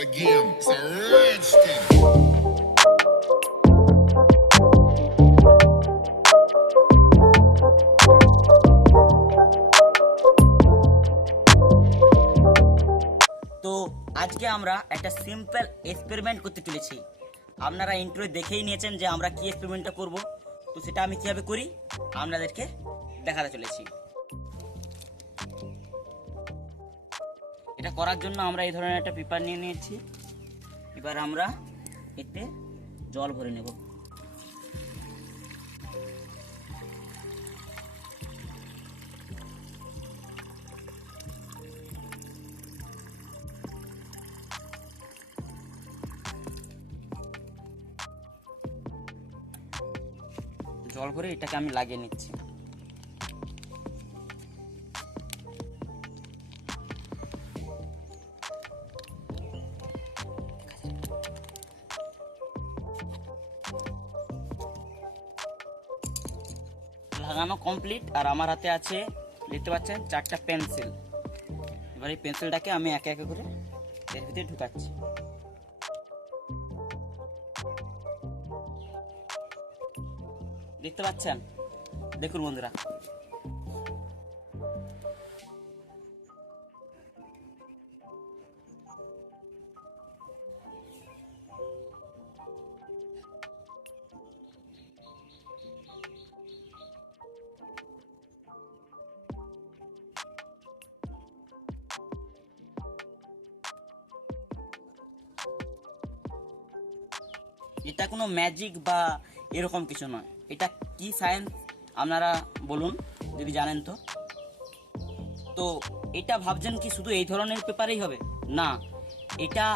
again. It's a rich thing. তো আজকে আমরা একটা সিম্পল এক্সপেরিমেন্ট করতে চলেছি। আপনারা ইন্ট্রো দেখেই নিয়েছেন যে আমরা কি এক্সপেরিমেন্টটা করব। তো সেটা আমি কিভাবে করি আপনাদেরকে দেখাতে চলেছি। এটা করার জন্য আমরা এই ধরনের একটা পেপার নিয়ে নিয়েছি। এবার আমরা এতে জল ভরে নেব। জল ভরে এটাকে আমি লাগিয়ে নিচ্ছি। লাগানো কমপ্লিট। আর আমার হাতে আছে, দেখতে পাচ্ছেন, 4টা পেন্সিল। এবার এই পেন্সিলটাকে আমি একে একে করে এর ভিতরে ঢুকাচ্ছি। দেখতে পাচ্ছেন? দেখুন বন্ধুরা, এটা কোনো ম্যাজিক বা এরকম কিছু নয়। এটা কি সায়েন্স আপনারা বলুন যদি জানেন। তো এটা ভাবছেন কি শুধু এই ধরনের পেপারেই হবে? না, এটা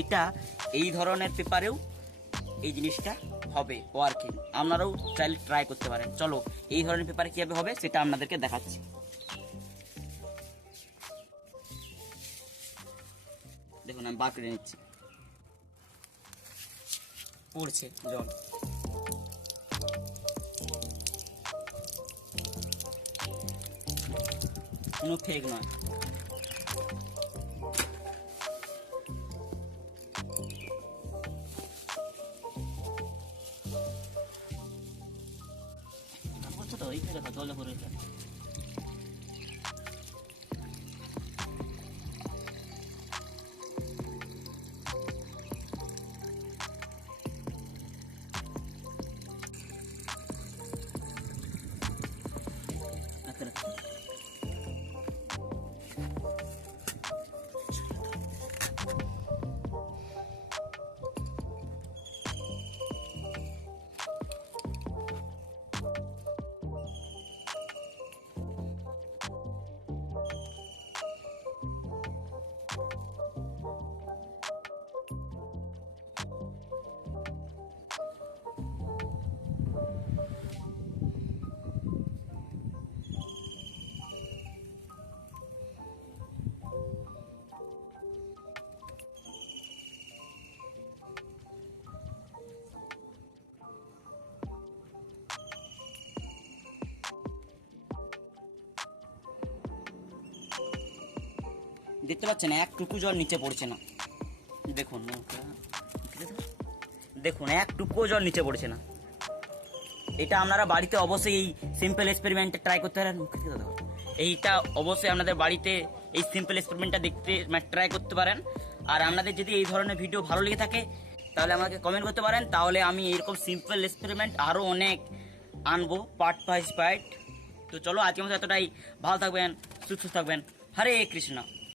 এটা এই ধরনের পেপারেও এই জিনিসটা হবে ওয়ার্কিং। আপনারাও চাইলে ট্রাই করতে পারেন। চলো এই ধরনের পেপারে কীভাবে হবে সেটা আপনাদেরকে দেখাচ্ছি। দেখুন আমি বার করে নিচ্ছি। পড়ছে জল। কোনো ফেক নয়। তো এই দেখা জল করে দেখতে পাচ্ছেন একটুকু জল নিচে পড়ছে না। দেখুন দেখুন একটুকুও জল নিচে পড়ছে না। এটা আপনারা বাড়িতে অবশ্যই এই সিম্পল এক্সপেরিমেন্টটা ট্রাই করতে পারেন। এইটা অবশ্যই আপনাদের বাড়িতে এই সিম্পল এক্সপেরিমেন্টটা দেখতে ট্রাই করতে পারেন। আর আপনাদের যদি এই ধরনের ভিডিও ভালো লেগে থাকে তাহলে আমাকে কমেন্ট করতে পারেন। তাহলে আমি এরকম সিম্পল এক্সপেরিমেন্ট আরও অনেক আনবো পার্ট বাই পার্ট। তো চলো আজকের মতো এতটাই। ভালো থাকবেন, সুস্থ থাকবেন। হরে কৃষ্ণ।